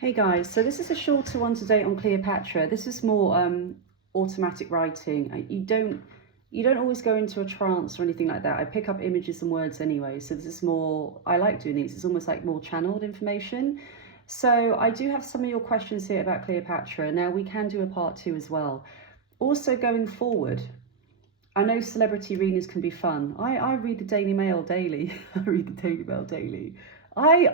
Hey guys, so this is a shorter one today on Cleopatra. This is more automatic writing. You don't always go into a trance or anything like that. I pick up images and words anyway, so this is more, I like doing these. It's almost like more channeled information. So I do have some of your questions here about Cleopatra. Now we can do a part 2 as well. Also going forward, I know celebrity readings can be fun. I read the Daily Mail daily. I read the Daily Mail daily. I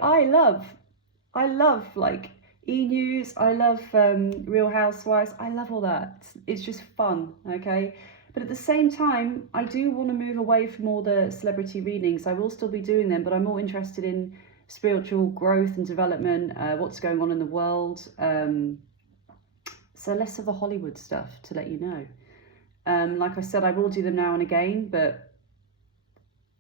love like E-News, I love Real Housewives, I love all that. It's just fun, okay? But at the same time, I do want to move away from all the celebrity readings. I will still be doing them, but I'm more interested in spiritual growth and development, what's going on in the world. So less of the Hollywood stuff, to let you know. Like I said, I will do them now and again, but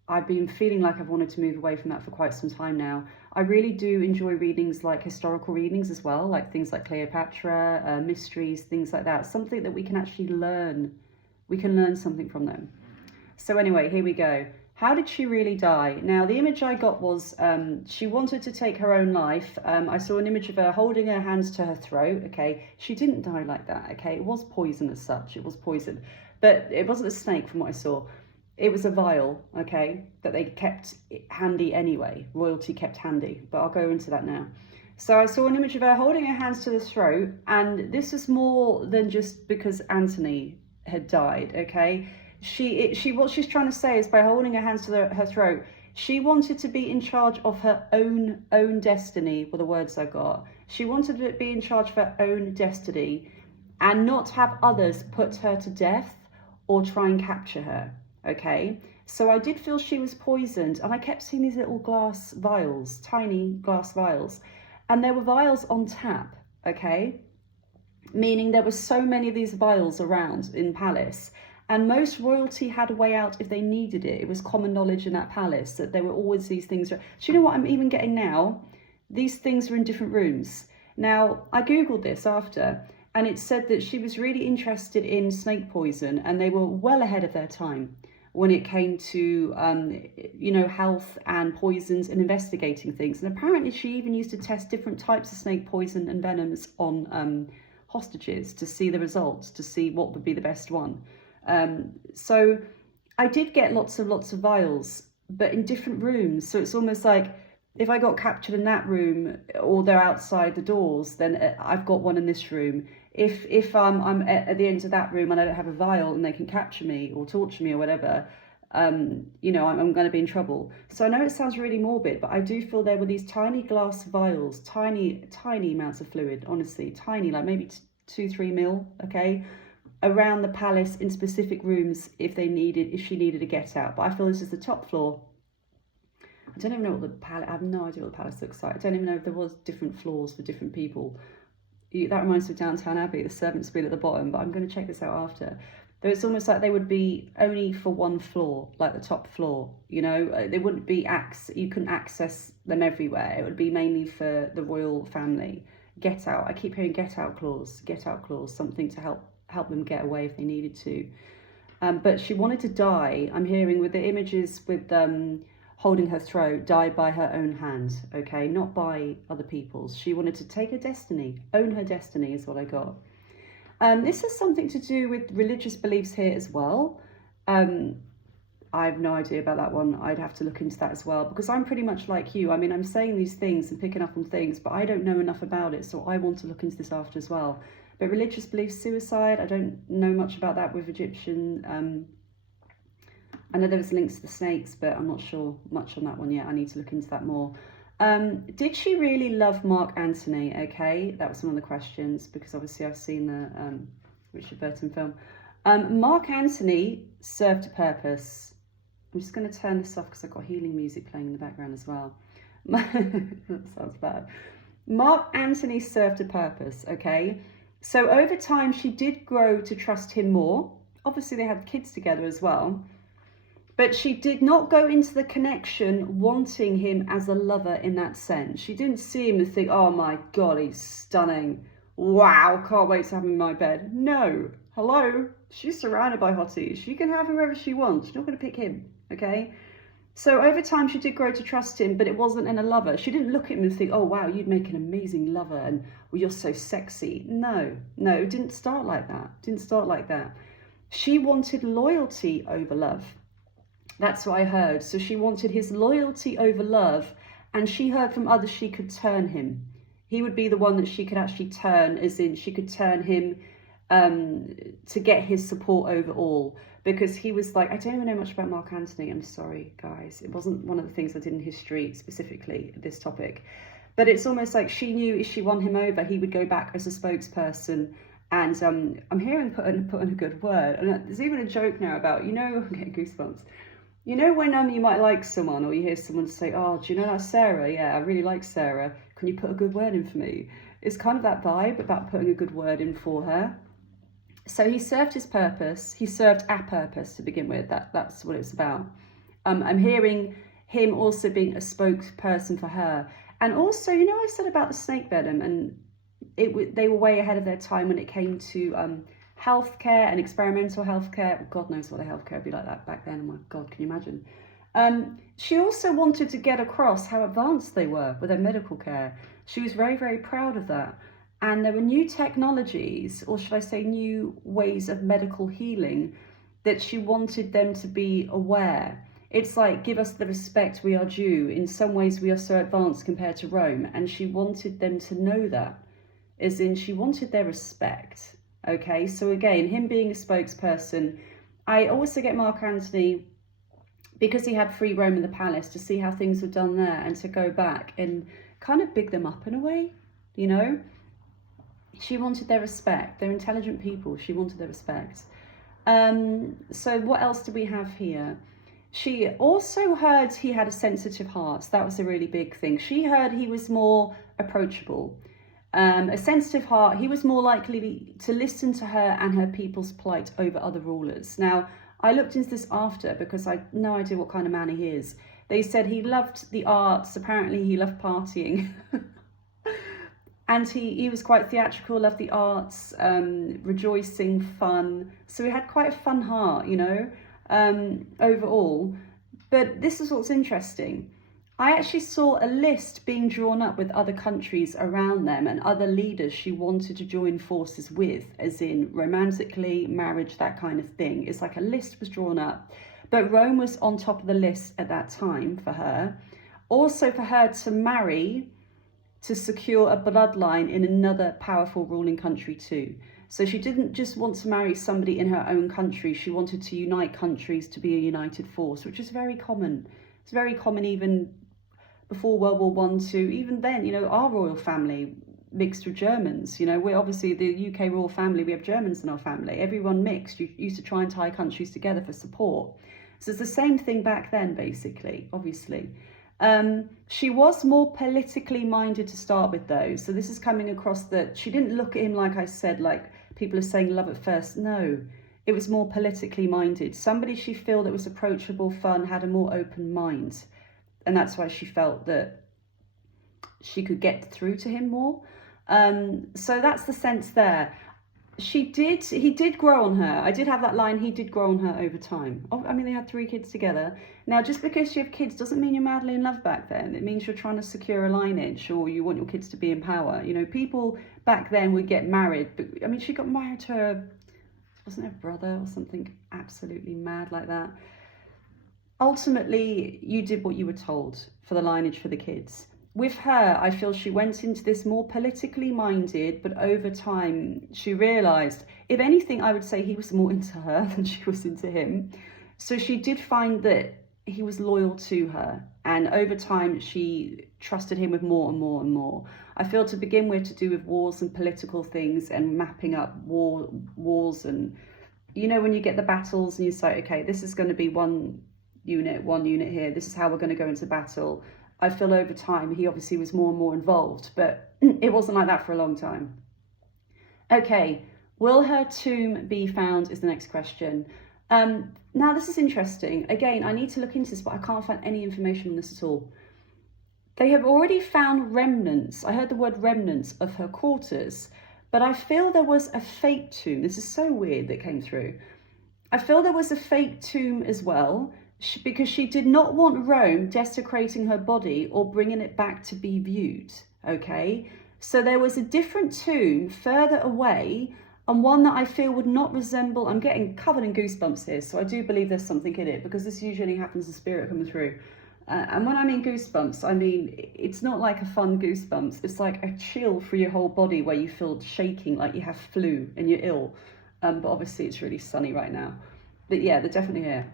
I've been feeling like I've wanted to move away from that for quite some time now. I really do enjoy readings like historical readings as well, like things like Cleopatra, mysteries, things like that. Something that we can actually learn. We can learn something from them. So anyway, here we go. How did she really die? Now, the image I got was she wanted to take her own life. I saw an image of her holding her hands to her throat, okay? She didn't die like that, okay? It was poison as such, it was poison. But it wasn't a snake from what I saw. It was a vial, okay, that they kept handy anyway. Royalty kept handy, but I'll go into that now. So I saw an image of her holding her hands to the throat, and this is more than just because Antony had died, okay? What she's trying to say is by holding her hands to her throat, she wanted to be in charge of her own destiny, were the words I got. She wanted to be in charge of her own destiny and not have others put her to death or try and capture her. Okay, so I did feel she was poisoned, and I kept seeing these little glass vials, tiny glass vials, and there were vials on tap, okay, meaning there were so many of these vials around in palace, and most royalty had a way out if they needed it. It was common knowledge in that palace that there were always these things. Do you know what I'm even getting now? These things are in different rooms. Now, I googled this after, and it said that she was really interested in snake poison, and they were well ahead of their time when it came to, health and poisons and investigating things. And apparently she even used to test different types of snake poison and venoms on hostages to see the results, to see what would be the best one. So I did get lots of vials, but in different rooms. So it's almost like if I got captured in that room or they're outside the doors, then I've got one in this room. If I'm at the end of that room and I don't have a vial and they can capture me or torture me or whatever, I'm going to be in trouble. So I know it sounds really morbid, but I do feel there were these tiny glass vials, tiny amounts of fluid, honestly, tiny, like maybe 2-3 mil, okay, around the palace in specific rooms if she needed a get out. But I feel this is the top floor. I don't even know what the palace, I have no idea what the palace looks like. I don't even know if there was different floors for different people. That reminds me of Downton Abbey, the servants being at the bottom, but I'm going to check this out after. Though it's almost like they would be only for one floor, like the top floor, they wouldn't be you couldn't access them everywhere. It would be mainly for the royal family. Get out, I keep hearing get out clause, something to help them get away if they needed to. But she wanted to die, I'm hearing with the images with holding her throat, died by her own hand, okay, not by other people's. She wanted to take her destiny, own her destiny is what I got. This has something to do with religious beliefs here as well. I have no idea about that one. I'd have to look into that as well, because I'm pretty much like you. I mean, I'm saying these things and picking up on things, but I don't know enough about it, so I want to look into this after as well. But religious beliefs, suicide, I don't know much about that with Egyptian. I know there was links to the snakes, but I'm not sure much on that one yet. I need to look into that more. Did she really love Mark Antony? Okay, that was one of the questions, because obviously I've seen the Richard Burton film. Mark Antony served a purpose. I'm just going to turn this off because I've got healing music playing in the background as well. That sounds bad. Mark Antony served a purpose, okay? So over time, she did grow to trust him more. Obviously, they had kids together as well. But she did not go into the connection wanting him as a lover in that sense. She didn't see him and think, oh my God, he's stunning. Wow, can't wait to have him in my bed. No, hello, she's surrounded by hotties. She can have whoever she wants. She's not going to pick him, okay? So over time, she did grow to trust him, but it wasn't in a lover. She didn't look at him and think, oh, wow, you'd make an amazing lover and well, you're so sexy. No, it didn't start like that. Didn't start like that. She wanted loyalty over love. That's what I heard. So she wanted his loyalty over love, and she heard from others she could turn him. He would be the one that she could actually turn, as in she could turn him to get his support over all. Because he was like, I don't even know much about Mark Antony. I'm sorry, guys. It wasn't one of the things I did in history, specifically this topic. But it's almost like she knew if she won him over, he would go back as a spokesperson. And I'm hearing put in a good word. And there's even a joke now about, I'm getting goosebumps. You know when you might like someone, or you hear someone say, oh, do you know that Sarah? Yeah, I really like Sarah. Can you put a good word in for me? It's kind of that vibe about putting a good word in for her. So he served his purpose. He served a purpose to begin with. That's what it's about. I'm hearing him also being a spokesperson for her. And also, I said about the snake venom, and they were way ahead of their time when it came to healthcare and experimental healthcare. God knows what a healthcare would be like that back then. Oh my God, can you imagine? She also wanted to get across how advanced they were with their medical care. She was very, very proud of that. And there were new technologies, or should I say new ways of medical healing, that she wanted them to be aware. It's like, give us the respect we are due. In some ways, we are so advanced compared to Rome. And she wanted them to know that, as in she wanted their respect. Okay, so again, him being a spokesperson, I also get Mark Antony, because he had free roam in the palace, to see how things were done there and to go back and kind of big them up in a way, She wanted their respect. They're intelligent people. She wanted their respect. So what else do we have here? She also heard he had a sensitive heart. That was a really big thing. She heard he was more approachable. A sensitive heart. He was more likely to listen to her and her people's plight over other rulers. Now, I looked into this after because I had no idea what kind of man he is. They said he loved the arts. Apparently, he loved partying. And he was quite theatrical, loved the arts, rejoicing, fun. So he had quite a fun heart, overall. But this is what's interesting. I actually saw a list being drawn up with other countries around them and other leaders she wanted to join forces with, as in romantically, marriage, that kind of thing. It's like a list was drawn up. But Rome was on top of the list at that time for her. Also for her to marry, to secure a bloodline in another powerful ruling country too. So she didn't just want to marry somebody in her own country. She wanted to unite countries to be a united force, which is very common. It's very common even before World War I, II. Even then, our royal family mixed with Germans. We're obviously the UK royal family. We have Germans in our family. Everyone mixed. You used to try and tie countries together for support. So it's the same thing back then, basically, obviously. She was more politically minded to start with, though. So this is coming across that she didn't look at him, like I said, like people are saying love at first. No, it was more politically minded. Somebody she felt that was approachable, fun, had a more open mind. And that's why she felt that she could get through to him more. So that's the sense there. He did grow on her. I did have that line, he did grow on her over time. I mean, they had 3 kids together. Now, just because you have kids doesn't mean you're madly in love back then. It means you're trying to secure a lineage, or you want your kids to be in power. People back then would get married. But I mean, she got married to her, wasn't her brother or something absolutely mad like that. Ultimately, you did what you were told for the lineage for the kids. With her, I feel she went into this more politically minded, but over time she realised, if anything, I would say he was more into her than she was into him. So she did find that he was loyal to her, and over time she trusted him with more and more and more. I feel to begin with to do with wars and political things and mapping up wars, and when you get the battles and you say, okay, this is going to be one unit here, this is how we're going to go into battle. I feel over time he obviously was more and more involved, but it wasn't like that for a long time. Okay, will her tomb be found is the next question. Now this is interesting. Again, I need to look into this, but I can't find any information on this at all. They have already found remnants. I heard the word remnants of her quarters, but I feel there was a fake tomb. This is so weird that came through. I feel there was a fake tomb as well, because she did not want Rome desecrating her body or bringing it back to be viewed, okay? So there was a different tomb further away, and one that I feel would not resemble, I'm getting covered in goosebumps here, so I do believe there's something in it, because this usually happens to spirit coming through. And when I mean goosebumps, I mean, it's not like a fun goosebumps, it's like a chill through your whole body where you feel shaking, like you have flu and you're ill. But obviously it's really sunny right now. But yeah, they're definitely here.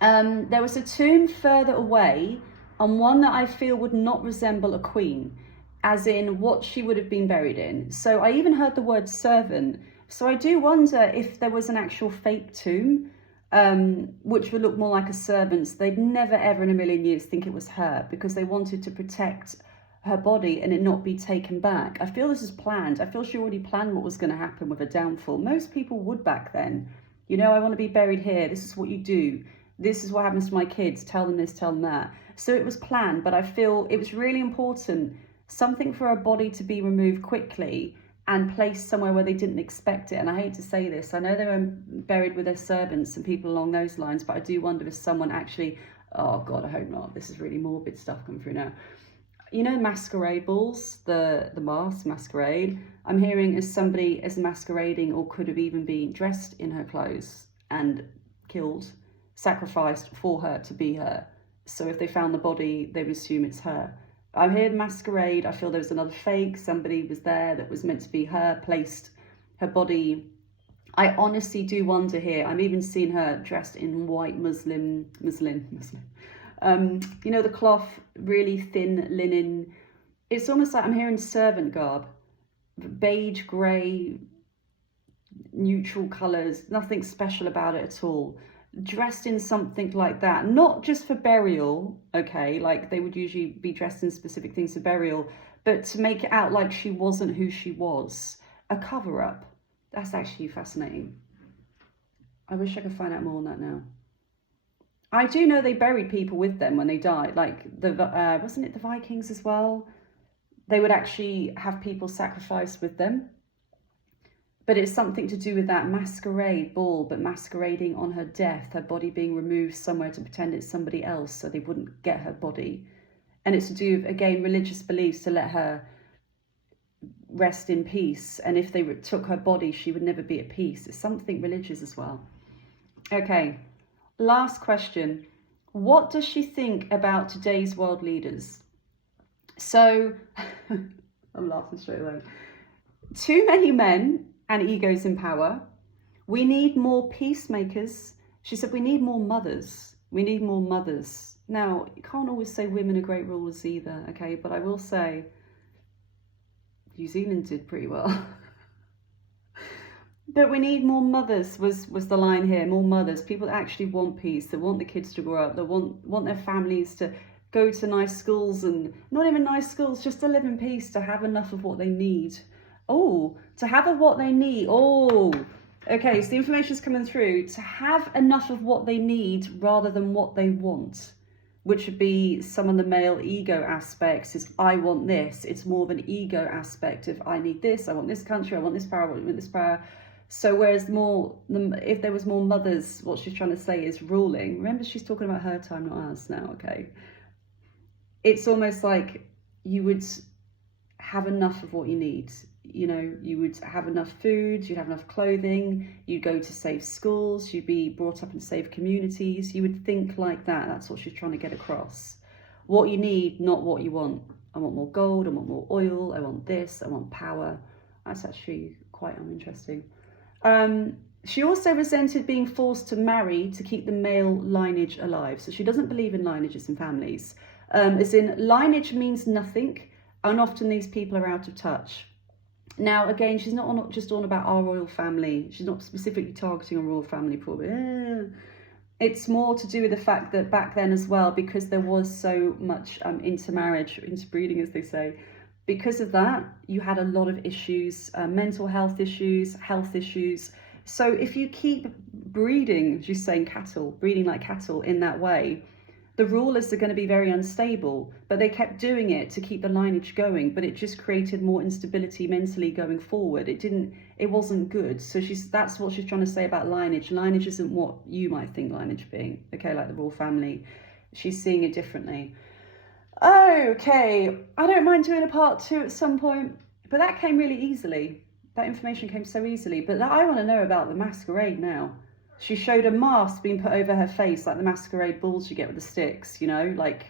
There was a tomb further away, and one that I feel would not resemble a queen, as in what she would have been buried in. So I even heard the word servant. So I do wonder if there was an actual fake tomb, which would look more like a servant's. They'd never ever in a million years think it was her, because they wanted to protect her body and it not be taken back. I feel this is planned. I feel she already planned what was going to happen with her downfall. Most people would back then. You know, I want to be buried here. This is what you do. This is what happens to my kids. Tell them this, tell them that. So it was planned, but I feel it was really important, something for her body to be removed quickly and placed somewhere where they didn't expect it. And I hate to say this, I know they were buried with their servants and people along those lines, but I do wonder if someone actually, oh God, I hope not. This is really morbid stuff coming through now. You know, masquerade balls, the mask masquerade. I'm hearing as somebody is masquerading or could have even been dressed in her clothes and killed, sacrificed for her to be her. So if they found the body, they would assume it's her. I heard masquerade. I feel there was another fake. Somebody was there that was meant to be her, placed her body. I honestly do wonder here. I'm even seeing her dressed in white Muslim. You know, the cloth, really thin linen. It's almost like I'm hearing servant garb, beige, grey, neutral colours, nothing special about it at all. Dressed in something like that, not just for burial, okay, like they would usually be dressed in specific things for burial, but to make it out like she wasn't who she was. A cover-up. That's actually fascinating. I wish I could find out more on that now. I do know they buried people with them when they died, like the wasn't it the Vikings as well? They would actually have people sacrificed with them. But it's something to do with that masquerade ball, but masquerading on her death, her body being removed somewhere to pretend it's somebody else so they wouldn't get her body. And it's to do with, again, religious beliefs to let her rest in peace. And if they took her body, she would never be at peace. It's something religious as well. Okay, last question. What does she think about today's world leaders? So, I'm laughing straight away. Too many men and egos in power. We need more peacemakers. She said, we need more mothers. We need more mothers. Now, you can't always say women are great rulers either, okay? But I will say, New Zealand did pretty well. But we need more mothers was the line here, more mothers. People that actually want peace, that want the kids to grow up, that want their families to go to nice schools, and not even nice schools, just to live in peace, to have enough of what they need. Oh, to have what they need. Oh, okay, so the information's coming through. To have enough of what they need rather than what they want, which would be some of the male ego aspects, is I want this. It's more of an ego aspect of I need this, I want this country, I want this power, I want this power. So whereas if there was more mothers, what she's trying to say is ruling. Remember, she's talking about her time, not ours now, okay? It's almost like you would have enough of what you need. You know, you would have enough food, you'd have enough clothing, you'd go to safe schools, you'd be brought up in safe communities. You would think like that. That's what she's trying to get across. What you need, not what you want. I want more gold, I want more oil, I want this, I want power. That's actually quite interesting. She also resented being forced to marry to keep the male lineage alive. So she doesn't believe in lineages and families. As in, lineage means nothing, and often these people are out of touch. Now, again, she's not just on about our royal family. She's not specifically targeting a royal family, probably. It's more to do with the fact that back then as well, because there was so much intermarriage, interbreeding, as they say, because of that, you had a lot of issues, mental health issues, health issues. So if you keep breeding, she's saying cattle, breeding like cattle in that way, The rulers are going to be very unstable, but they kept doing it to keep the lineage going, but it just created more instability mentally going forward. It wasn't good. So that's what she's trying to say about lineage. Lineage isn't what you might think lineage being, okay, like the royal family. She's seeing it differently. Okay, I don't mind doing a part 2 at some point, but that came really easily. That information came so easily, but I want to know about the masquerade now. She showed a mask being put over her face, like the masquerade balls you get with the sticks, you know, like,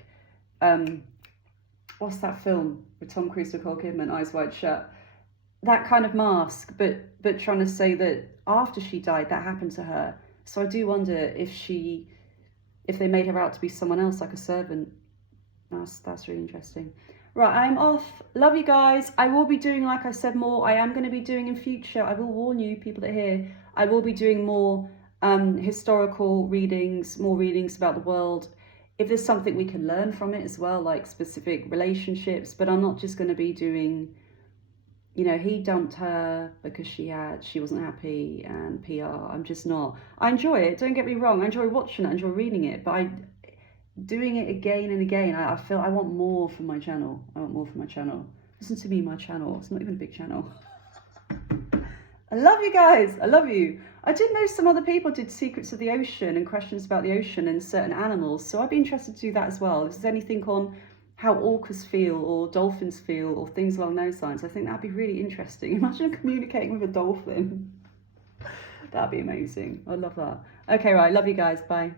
what's that film with Tom Cruise, Nicole Kidman, Eyes Wide Shut? That kind of mask, but trying to say that after she died, that happened to her. So I do wonder if they made her out to be someone else, like a servant. That's really interesting. Right, I'm off. Love you guys. I will be doing, like I said, more. I am going to be doing in future. I will warn you, people that are here. I will be doing more historical readings, more readings about the world. If there's something we can learn from it as well, like specific relationships, but I'm not just going to be doing, you know, he dumped her because she wasn't happy and PR. I'm just not. I enjoy it. Don't get me wrong. I enjoy watching it. I enjoy reading it, but doing it again and again, I feel I want more from my channel. Listen to me, my channel. It's not even a big channel. I love you guys. I love you. I did know some other people did secrets of the ocean and questions about the ocean and certain animals. So I'd be interested to do that as well. If there's anything on how orcas feel or dolphins feel or things along those lines, I think that'd be really interesting. Imagine communicating with a dolphin. That'd be amazing. I'd love that. Okay, right. Love you guys. Bye.